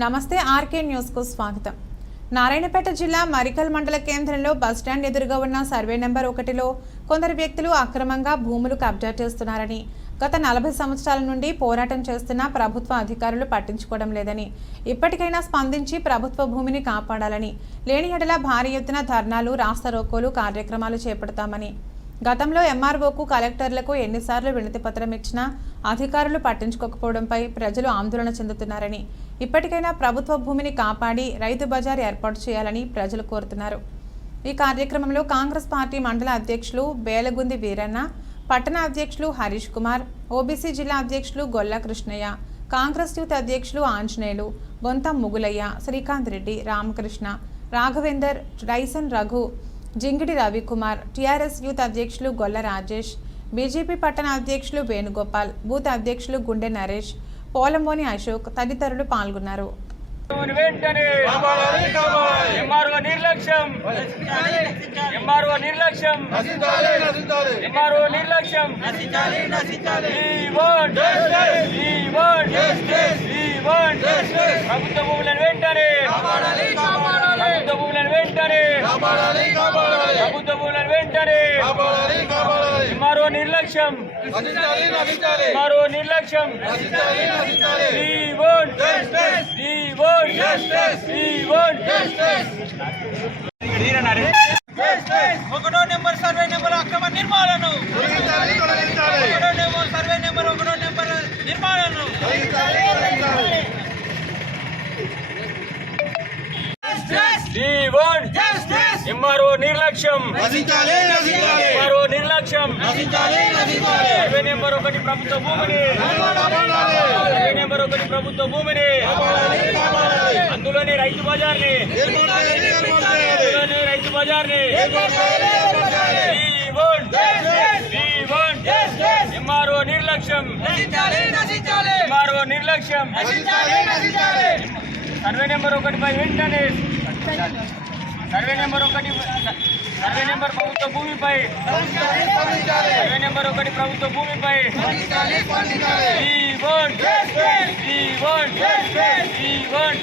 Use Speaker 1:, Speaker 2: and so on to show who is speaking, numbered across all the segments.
Speaker 1: నమస్తే ఆర్కే న్యూస్కు స్వాగతం. నారాయణపేట జిల్లా మరికల్ మండల కేంద్రంలో బస్టాండ్ ఎదురుగా ఉన్న సర్వే నెంబర్ ఒకటిలో కొందరు వ్యక్తులు అక్రమంగా భూములు కబ్జా చేస్తున్నారని గత నలభై సంవత్సరాల నుండి పోరాటం చేస్తున్న ప్రభుత్వ అధికారులు పట్టించుకోవడం లేదని ఇప్పటికైనా స్పందించి ప్రభుత్వ భూమిని కాపాడాలని లేని ఎడల భారీ ఎత్తున ధర్నాలు రాస్తారోకోలు కార్యక్రమాలు చేపడతామని గతంలో ఎంఆర్ఓకు కలెక్టర్లకు ఎన్నిసార్లు వినతి పత్రం ఇచ్చినా అధికారులు పట్టించుకోకపోవడంపై ప్రజలు ఆందోళన చెందుతున్నారని ఇప్పటికైనా ప్రభుత్వ భూమిని కాపాడి రైతు బజార్ ఏర్పాటు చేయాలని ప్రజలు కోరుతున్నారు. ఈ కార్యక్రమంలో కాంగ్రెస్ పార్టీ మండల అధ్యక్షులు బేలగుంది వీరన్న పట్టణ అధ్యక్షులు హరీష్ కుమార్ ఓబీసీ జిల్లా అధ్యక్షులు గొల్ల కృష్ణయ్య కాంగ్రెస్ యూత్ అధ్యక్షులు ఆంజనేయులు బొంత ముగులయ్య శ్రీకాంత్ రెడ్డి రామకృష్ణ రాఘవేందర్ రైసన్ రఘు జింగిడి రవికుమార్ టీఆర్ఎస్ యూత్ అధ్యక్షులు గొల్ల రాజేష్ బీజేపీ పట్టణ అధ్యక్షులు వేణుగోపాల్ బూత్ అధ్యక్షులు గుండె నరేష్ పోలంబోని అశోక్ తదితరులు పాల్గొన్నారు.
Speaker 2: నిర్లక్ష్యం. ప్రభుత్వ భూములను వెంటనే ప్రభుత్వ భూములను వెంటనే ప్రభుత్వ భూములను వెంటనే ఎంఆర్ఓ నిర్లక్ష్యం. ఎంఆర్ఓ నిర్లక్ష్యం. We want We want We want ఒకటో నెంబర్ సర్వే నెంబర్ అక్రమ నిర్మాణను. ఒకటో నెంబర్ సర్వే నెంబర్ ఒకటో నెంబర్ నిర్మాణను. నిర్లక్ష్యం. ఎంఆర్ఓ నిర్లక్ష్యం. సర్వే నెంబర్ ఒకటి ప్రభుత్వ భూమిని. సర్వే నెంబర్ ఒకటి ప్రభుత్వ భూమిని. అందులోనే రైతు బజార్ని. అందులోనే రైతు బజార్ని. ఎంఆర్ఓ నిర్లక్ష్యం. ఎంఆర్ఓ నిర్లక్ష్యం. సర్వే నెంబర్ ఒకటిపై వెంటనే సర్వే నెంబర్ ఒకటి సర్వే నెంబర్ ప్రభుత్వ భూమిపై సర్వే నెంబర్ ఒకటి ప్రభుత్వ భూమిపై We want We want We want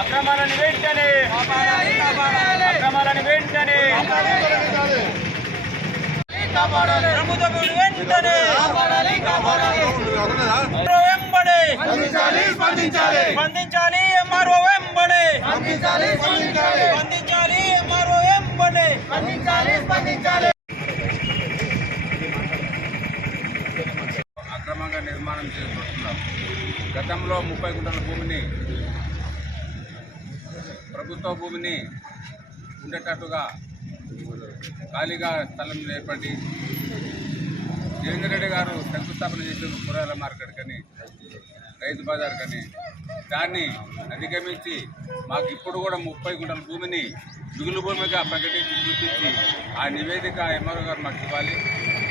Speaker 2: అక్రమాలను వెంటనే అక్రమాలను వెంటనే. ప్రభుత్వ భూమిని వెంటనే వెంబడే స్పందించాలి ఎంఆర్ఓ వెంబడే స్పందించాలి. ఎంఆర్ఓ వెంబడే
Speaker 3: అక్రమంగా నిర్మాణం చేపడుతున్నారు. గతంలో ముప్పై గుంటల భూమిని ప్రభుత్వ భూమిని ఉండేటట్టుగా ఖాళీగా స్థలం ఏర్పడి జగన్ రెడ్డి గారు శంకుస్థాపన చేసిన కూరగాయల మార్కెట్ కానీ రైతు బజార్ కానీ దాన్ని అధిగమించి మాకు ఇప్పుడు కూడా ముప్పై గుంటల భూమిని మిగులు భూమిగా ప్రకటించి చూపించి ఆ నివేదిక ఎంఆర్ఓ గారు మాకు ఇవ్వాలి.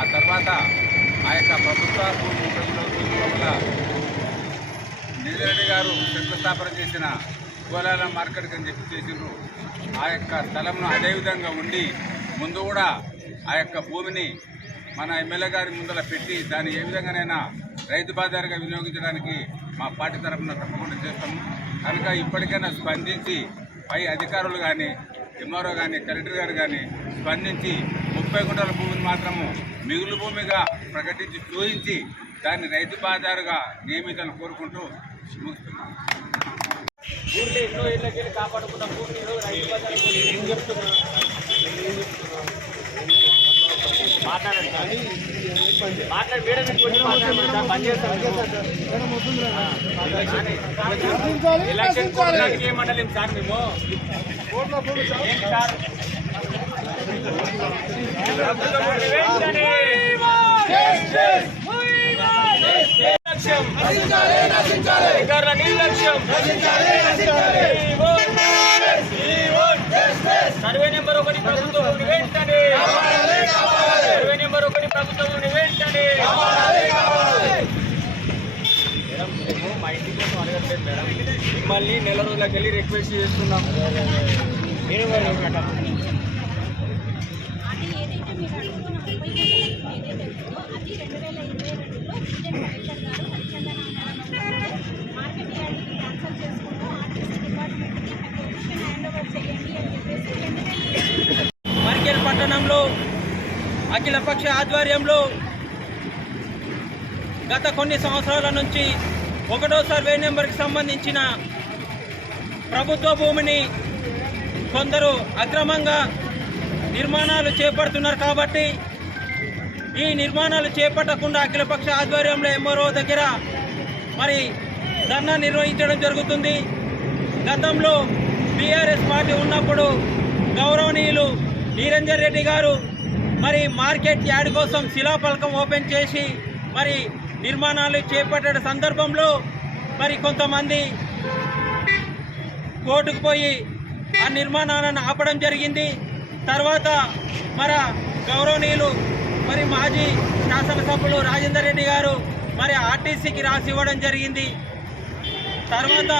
Speaker 3: ఆ తర్వాత ఆ యొక్క ప్రభుత్వ భూమి ముప్పై వల్ల నిధిరెడ్డి గారు శంకుస్థాపన చేసిన కోలాల మార్కెట్ అని చెప్పి చేసిండ్రు. ఆ యొక్క స్థలంను అదేవిధంగా ఉండి ముందు కూడా ఆ యొక్క భూమిని మన ఎమ్మెల్యే గారి ముందర పెట్టి దాన్ని ఏ విధంగానైనా రైతు బజారుగా వినియోగించడానికి మా పార్టీ తరఫున తప్పకుండా చేస్తాము. కనుక ఇప్పటికైనా స్పందించి పై అధికారులు కానీ ఎంఆర్ఓ కానీ కలెక్టర్ గారు కానీ స్పందించి ముప్పై గుంటల భూమిని మాత్రము మిగులు భూమిగా ప్రకటించి చూపించి దాన్ని రైతు బజారుగా నియమితాలను కోరుకుంటూ ముగిస్తున్నాను.
Speaker 2: ఊర్లో ఎన్నో ఏళ్ళకెళ్ళి కాపాడుకున్న భూమిని రైతు బజార్ ఏం చెప్తున్నా? మాట్లాడండి. మాట్లాడి పెట్టుకోండి మాట్లాడండి. బంద్ చేస్తాను ఎలక్షన్ కోర్టులకి ఏమంటలేం సార్ మేము. ఏంటి సార్? వెంటనే నిర్లక్ష్యం అధికారుల నిర్లక్ష్యం కలర్లకు వెళ్ళి రిక్వెస్ట్ చేస్తున్నాం.
Speaker 4: మార్కెల్ పట్టణంలో
Speaker 5: అఖిలపక్ష ఆధ్వర్యంలో గత కొన్ని సంవత్సరాల నుంచి ఒకటో సర్వే నెంబర్కి సంబంధించిన ప్రభుత్వ భూమిని కొందరు అక్రమంగా నిర్మాణాలు చేపడుతున్నారు కాబట్టి ఈ నిర్మాణాలు చేపట్టకుండా అఖిలపక్ష ఆధ్వర్యంలో ఎంఆర్ఓ దగ్గర మరి ధర్నా నిర్వహించడం జరుగుతుంది. గతంలో బీఆర్ఎస్ పార్టీ ఉన్నప్పుడు గౌరవనీయులు నిరంజన్ రెడ్డి గారు మరి మార్కెట్ యార్డ్ కోసం శిలాఫలకం ఓపెన్ చేసి మరి నిర్మాణాలు చేపట్టిన సందర్భంలో మరి కొంతమంది కోర్టుకు పోయి ఆ నిర్మాణాలను ఆపడం జరిగింది. తర్వాత మన గౌరవనీయులు మరి మాజీ శాసనసభ్యులు రాజేందర్ రెడ్డి గారు మరి ఆర్టీసీకి రాసి ఇవ్వడం జరిగింది. తర్వాత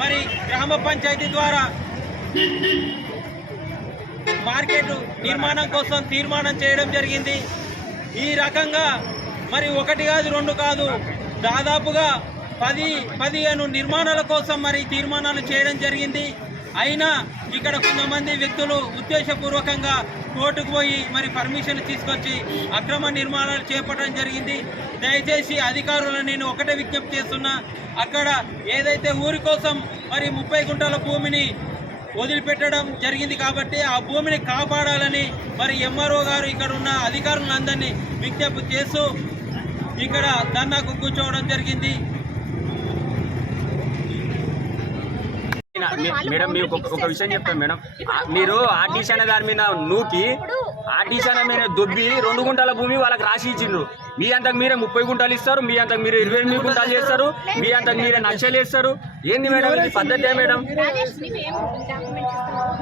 Speaker 5: మరి గ్రామ పంచాయతీ ద్వారా మార్కెట్ నిర్మాణం కోసం తీర్మానం చేయడం జరిగింది. ఈ రకంగా మరి ఒకటి కాదు రెండు కాదు దాదాపుగా పది పదిహేను నిర్మాణాల కోసం మరి తీర్మానాలు చేయడం జరిగింది. అయినా ఇక్కడ కొంతమంది వ్యక్తులు ఉద్దేశపూర్వకంగా కోర్టుకు పోయి మరి పర్మిషన్ తీసుకొచ్చి అక్రమ నిర్మాణాలు చేపట్టడం జరిగింది. దయచేసి అధికారులను నేను ఒకటే విజ్ఞప్తి చేస్తున్నా. అక్కడ ఏదైతే ఊరి కోసం మరి ముప్పై గుంటల భూమిని వదిలిపెట్టడం జరిగింది కాబట్టి ఆ భూమిని కాపాడాలని మరి ఎంఆర్ఓ గారు ఇక్కడ ఉన్న అధికారులందరినీ విజ్ఞప్తి చేస్తూ ఇక్కడ ధర్నాకు కూర్చోవడం జరిగింది.
Speaker 2: మేడం మీకు ఒక- విషయం చెప్తాను మేడం. మీరు ఆర్టీసీ అనే దాని మీద నూకి ఆర్టీసీ అనే మీద దొబ్బి రెండు గుంటల భూమి వాళ్ళకి రాసి ఇచ్చిండ్రు. మీ అంతకు మీరే ముప్పై గుంటలు ఇస్తారు మీ అంతకు మీరు ఇరవై ఎనిమిది గుంటలు చేస్తారు మీ అంతకు మీరే నచ్చలు వేస్తారు. ఏంది మేడం ఇది పద్ధతే మేడం?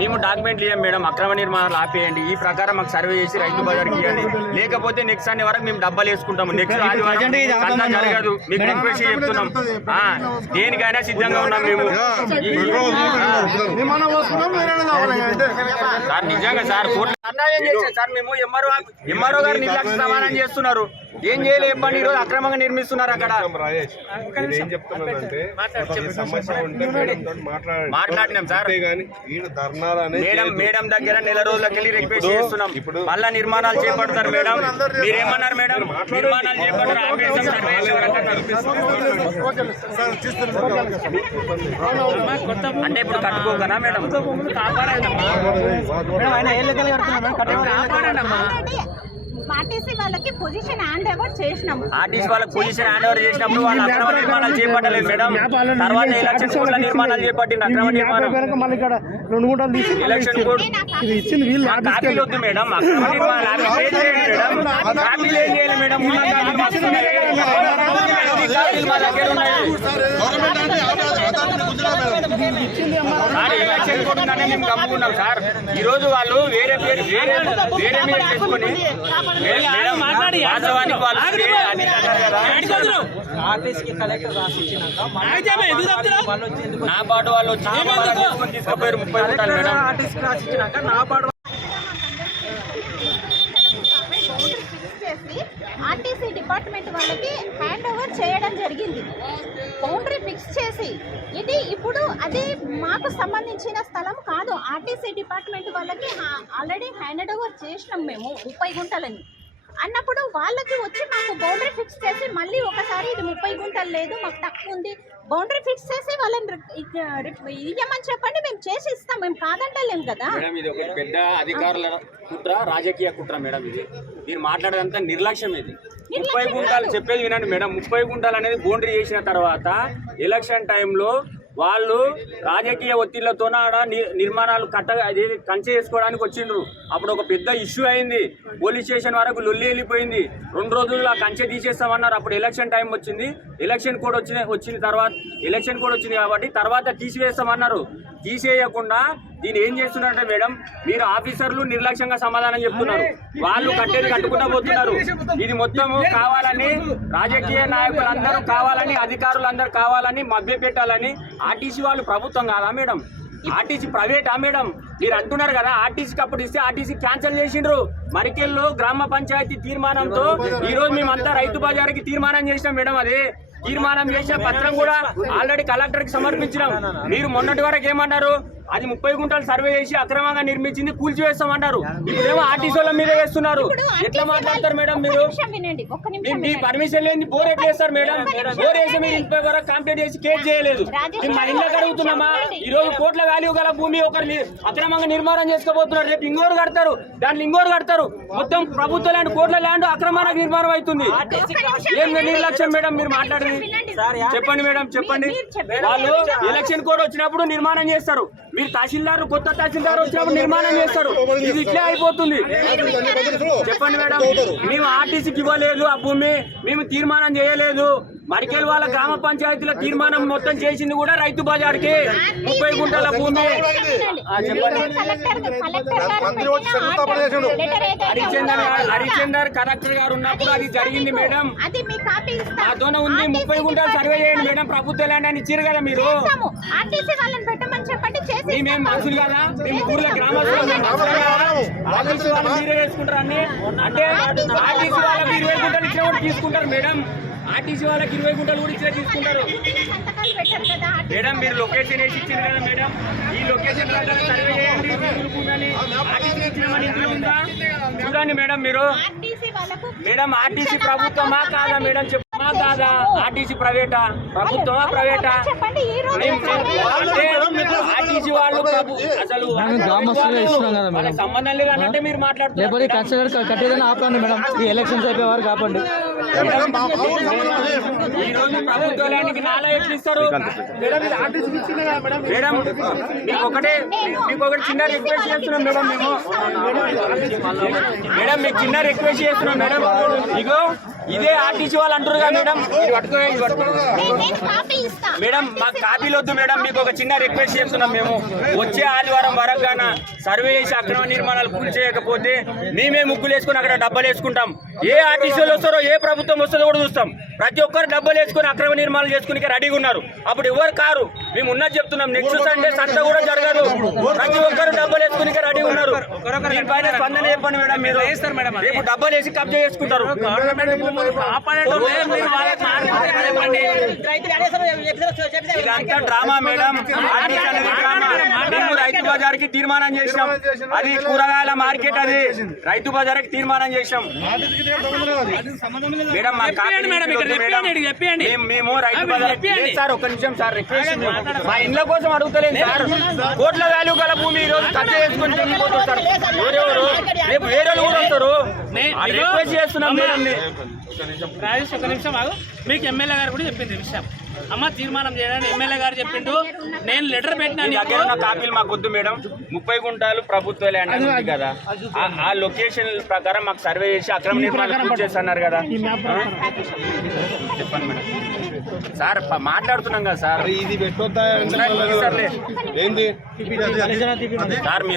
Speaker 2: మేము డాక్యుమెంట్లు ఇవ్వం మేడం అక్రమ నిర్మాణాలు ఆపేయండి. ఈ ప్రకారం మాకు సర్వే చేసి రైతు బజార్కి ఇవ్వండి. లేకపోతే నెక్స్ట్ సండే వరకు మేము డబ్బాలు వేసుకుంటాము. నెక్స్ట్ ఆదివారం జరగదు. మీకు రిక్వెస్ట్ చెప్తున్నాం. దేనికైనా సిద్ధంగా ఉన్నాం మేము. సార్ నిజంగా సార్ కోర్టు సార్ మేము ఎంఆర్ఓ ఎంఆర్ఓ గారు నిర్లక్ష్య సమానం చేస్తున్నారు. ఏం చేయలేదు ఇబ్బంది ఈరోజు అక్రమంగా నిర్మిస్తున్నారు అక్కడ.
Speaker 6: మేడం
Speaker 2: మాట్లాడినాం సార్. దగ్గర నెల రోజులకి వెళ్ళి రిక్వెస్ట్ చేస్తున్నాం. మళ్ళా నిర్మాణాలు చేపడతారు మేడం. మీరేమన్నారు మేడం? నిర్మాణాలు చేపడతారు. అంటే ఇప్పుడు కట్టుకోకనా మేడం?
Speaker 7: ఆల్రెడీ ఆర్టీసీ వాళ్ళకి పొజిషన్ హ్యాండ్ ఓవర్ చేసినాము
Speaker 2: ఆర్టీసీ వాళ్ళకి పొజిషన్ హ్యాండ్ ఓవర్ చేసినప్పుడు వాళ్ళు అక్రమ నిర్మాణాలు చేపట్టలేదు మేడం. తర్వాత ఎలక్షన్ కోడ్లో నిర్మాణాలు చేపట్టింది అక్రమ నిర్మాణం
Speaker 8: మళ్ళీ ఇక్కడ రెండు గుంటలు తీసి
Speaker 2: ఎలక్షన్ కోడ్
Speaker 8: ఇది ఇచ్చింది వీళ్ళు
Speaker 2: మా కాపీలు వద్దు మేడం. అక్రమ నిర్మాణాలు ఆపి ఏం చేయాలి మేడం. కాపీలు ఏం చేయాలి మేడం? ఉన్న కాపీలు వస్తున్నాయి. అన్ని కాపీలు మా దగ్గర ఉన్నాయి. సార్ ఎలక్షన్ మేము సార్. ఈ రోజు వాళ్ళు వేరే పేరు వేరే వేరే మీద చేసుకొని మేడం వాస్తవానికి వాళ్ళు
Speaker 5: కలెక్టర్ రాసి ఇచ్చినాక
Speaker 2: నా పాటు వాళ్ళు తీసుకుపోయారు ముప్పై గుంటలు మేడం.
Speaker 5: ఆర్టీసీకి రాసి ఇచ్చినాక నా పాటు
Speaker 7: బౌండరీ ఫిక్స్ చేసి ఆర్టీసీ డిపార్ట్మెంట్ వాళ్ళకి హ్యాండ్ ఓవర్ చేయడం జరిగింది. బౌండరీ ఫిక్స్ చేసి ఇది ఇప్పుడు అది మాకు సంబంధించిన స్థలం కాదు. ఆర్టీసీ డిపార్ట్మెంట్ వాళ్ళకి ఆల్రెడీ హ్యాండ్ ఓవర్ చేసినాం మేము ముప్పై గుంటలని. అన్నప్పుడు వాళ్ళకి వచ్చి మాకు బౌండరీ ఫిక్స్ చేసి మళ్ళీ ఒకసారి ఇది ముప్పై గుంటలు లేదు మాకు తక్కువ ఉంది. బౌండరీ ఫిక్స్ చేసి వాళ్ళని ఇయ్యమని చెప్పండి మేము చేసి ఇస్తాం మేము కాదంటలేం కదా.
Speaker 2: మేడం ఇది ఒక పెద్ద అధికారుల కుట్ర రాజకీయ కుట్ర మేడం ఇది. మీరు మాట్లాడేదంతా నిర్లక్ష్యం ఇది. ముప్పై గుంటాలు చెప్పేది వినండి మేడం. ముప్పై గుంటాలు అనేది బౌండరీ చేసిన తర్వాత ఎలక్షన్ టైంలో వాళ్ళు రాజకీయ ఒత్తిళ్ళతో ఆడ ని- నిర్మాణాలు కట్ట అది కంచె చేసుకోవడానికి వచ్చిండ్రు. అప్పుడు ఒక పెద్ద ఇష్యూ అయింది. పోలీస్ స్టేషన్ వరకు లొల్లి వెళ్ళిపోయింది. రెండు రోజుల్లో ఆ కంచె తీసేస్తామన్నారు. అప్పుడు ఎలక్షన్ టైం వచ్చింది. ఎలక్షన్ కోడ్ వచ్చిన వచ్చిన తర్వాత ఎలక్షన్ కోడ్ వచ్చింది కాబట్టి తర్వాత తీసివేస్తామన్నారు. తీసేయకుండా దీన్ని ఏం చేస్తున్నారంటే మేడం మీరు ఆఫీసర్లు నిర్లక్ష్యంగా సమాధానం చెప్తున్నారు. వాళ్ళు కట్టేది కట్టుకుంటా పోతున్నారు. ఇది మొత్తము కావాలని రాజకీయ నాయకులందరూ కావాలని అధికారులందరూ కావాలని మభ్య పెట్టాలని ఆర్టీసీ వాళ్ళు ప్రభుత్వం కాదా మేడం? RTC ప్రైవేటా madam? మీరు అంటున్నారు కదా ఆర్టీసీకి అప్పుడు ఇస్తే ఆర్టీసీ క్యాన్సిల్ చేసిండ్రు. మరికెల్లో గ్రామ పంచాయతీ తీర్మానంతో ఈ రోజు మేమంతా రైతు బజార్కి తీర్మానం చేసినాం మేడం అది. తీర్మానం చేసిన పత్రం కూడా ఆల్రెడీ కలెక్టర్కి సమర్పించినాం మీరు మొన్నటి వరకు ఏమన్నారు? అది ముప్పై గుంటలు సర్వే చేసి అక్రమంగా నిర్మించింది కూల్చివేస్తామంటారు. ఇప్పుడేమో ఆర్టీసీల మీద వేస్తున్నారు ఎట్లా మాట్లాడతారు మేడం మీరు? మీ- మీ. పర్మిషన్ లేని బోర్ ఎట్లా వేస్తారు మేడం? బోర్ వేసి మీరు ఇంట్లో వరకు కంప్లీట్ చేసి కేర్ చేయలేదు. మేము మన ఇళ్ళకి అడుగుతున్నామా? ఈ రోజు కోట్ల వాల్యూ గల భూమి ఒకరు అక్రమంగా నిర్మాణం చేసుకోబోతున్నారు. రేపు ఇంకోరు కడతారు. దాంట్లో ఇంకోరు కడతారు. మొత్తం ప్రభుత్వ ల్యాండ్ కోట్ల ల్యాండ్ అక్రమంగా నిర్మాణం అవుతుంది. ఏం నిర్లక్ష్యం మేడం మీరు మాట్లాడేది? చెప్పండి మేడం చెప్పండి. వాళ్ళు ఎలక్షన్ కోడ్ వచ్చినప్పుడు నిర్మాణం చేస్తారు. మీరు తహసీల్దార్ కొత్త తహసీల్దార్ వచ్చినప్పుడు నిర్మాణం చేస్తారు. ఇది ఇట్లే అయిపోతుంది. చెప్పండి మేడం మేము ఆర్టీసీకి ఇవ్వలేదు ఆ భూమి మేము తీర్మానం చేయలేదు. మడికేల్ వాళ్ళ గ్రామ పంచాయతీల తీర్మానం మొత్తం చేసింది కూడా రైతు బజార్కి. ముప్పై గుంటల భూమి. హరిచందర్ హరిచందర్ కలెక్టర్ గారు ఉన్నప్పుడు అది జరిగింది మేడం.
Speaker 7: అది మీ కాపీ ఇస్తాం.
Speaker 2: నాతోనే ఉంది. ముప్పై గుంటలు సర్వే చేయండి మేడం. ప్రభుత్వ ల్యాండ్ అని ఇచ్చారు కదా మీరు.
Speaker 7: చేస్తాము ఆర్టీసీ వాళ్ళని పెట్టమని చెప్పండి చేసి
Speaker 2: మేమేం
Speaker 7: ఇస్తాము.
Speaker 2: మనుషులు కదా? మేము ఊర్లో గ్రామస్తులు ఆర్టీసీ వాళ్ళు మీరే చేసుకుంటారు అన్ని. అంటే ఆర్టీసీ వాళ్ళకి ఇరవై గుంటలు ఇచ్చిన కూడా తీసుకుంటారు మేడం. ఆర్టీసీ వాళ్ళకి ఇరవై గుంటలు కూడా ఇచ్చిన తీసుకుంటారు. మేడం మీరు లొకేషన్ వేసి ఇచ్చారు కదా మేడం. ఈ లొకేషన్ సర్వే చేయండి. ఊరు భూమి ఆర్టీసీ ఇచ్చినామని ఇంట్లో ఉందా? చూడండి మేడం మీరు. మేడం ఆర్టీసీ ప్రభుత్వమా కాదా మేడం? చెప్పమా కాదా ఆర్టీసీ ప్రైవేటా? ప్రభుత్వమా ప్రైవేటా?
Speaker 7: చెప్పండి ఈ రోజు
Speaker 2: మేము- అంటే ఆర్టీసీ వాళ్ళు అసలు సంబంధం లేదంటే మీరు
Speaker 9: లేకపోతే
Speaker 2: మాట్లాడుతున్నారు
Speaker 9: కష్టపడి కట్టేదని ఆపండి మేడం. ఈ ఎలక్షన్స్ అయిపోయే వరకు ఆపండి.
Speaker 2: మేడం మీకు ఒకటే మీకు ఒకటి చిన్న రిక్వెస్ట్ చేస్తున్నాం మేడం మేము మేడం మీకు చిన్న రిక్వెస్ట్ చేస్తున్నాం మేడం ఇగో ఇదే ఆర్టీసీ వాళ్ళు అంటారు కదా మేడం పట్టుకో మేడం మా కాపీలు వద్దు మేడం మీకు ఒక చిన్న రిక్వెస్ట్ చేస్తున్నాం మేము. వచ్చే ఆదివారం వరకు సర్వే చేసి అక్రమ నిర్మాణాలు పూర్తి చేయకపోతే మేమే ముగ్గులు వేసుకుని అక్కడ డబ్బలు వేసుకుంటాం. ఏ ఆర్టీసీలు వస్తారో ఏ ప్రభుత్వం వస్తుందో కూడా చూస్తాం. ప్రతి ఒక్కరు డబ్బలు వేసుకుని అక్రమ నిర్మాణాలు చేసుకుని రెడీగా ఉన్నారు. అప్పుడు ఎవరు కారు? మేము ఉన్నది చెప్తున్నాం. నెక్స్ట్ సండే సంత కూడా జరగదు. ప్రతి ఒక్కరు డబ్బలు వేసుకుని రెడీ ఉన్నారు. దీనిపైన స్పందన చెప్పండి మేడం మీరు. రేపు డబ్బలు వేసి కబ్జా చేసుకుంటారు. ఇదంతా డ్రామా మేడం. మేము రైతు బజార్కి తీర్మానం చేసినాం అది కూరగాయల మార్కెట్ అది. రైతు బజార్కి తీర్మానం చేసినాం మేడం. మేము- మేము రైతు బజార్ సార్ ఒక్క నిమిషం సార్ రిక్వెస్ట్ మా ఇండ్ల కోసం అడుగుతలేదు సార్. కోట్ల వాల్యూ గల భూమి ఈ రోజు కట్ చేసుకుని వెళ్ళిపోతారు సార్. ఎవరెవరు? రేపు వేరే కూడా వస్తారు. రిక్వెస్ట్ చేస్తున్నాం మేడం.
Speaker 10: రాజేష్ ఒక నిమిషం ఆగు. మీకు ఎమ్మెల్యే గారు కూడా చెప్పింది విషయం. అమ్మ తీర్మానం చేయడానికి ఎమ్మెల్యే గారు చెప్పిండు. నేను లెటర్ పెట్టినా
Speaker 2: దగ్గర ఉన్న కాపీలు మాకు వద్దు మేడం. ముప్పై గుంటాలు ప్రభుత్వ ల్యాండ్ అని ఉంది కదా. ఆ- ఆ లొకేషన్ ప్రకారం మాకు సర్వే చేసి అక్రమ నిర్మాణాలు పూర్తి చేస్తున్నారు కదా. ఆ? చెప్పండి మేడం. సార్ ప- మాట్లాడుతున్నాం కదా సార్.
Speaker 6: ఇది పెట్టొద్దా. ఏంది?
Speaker 2: సార్ మీ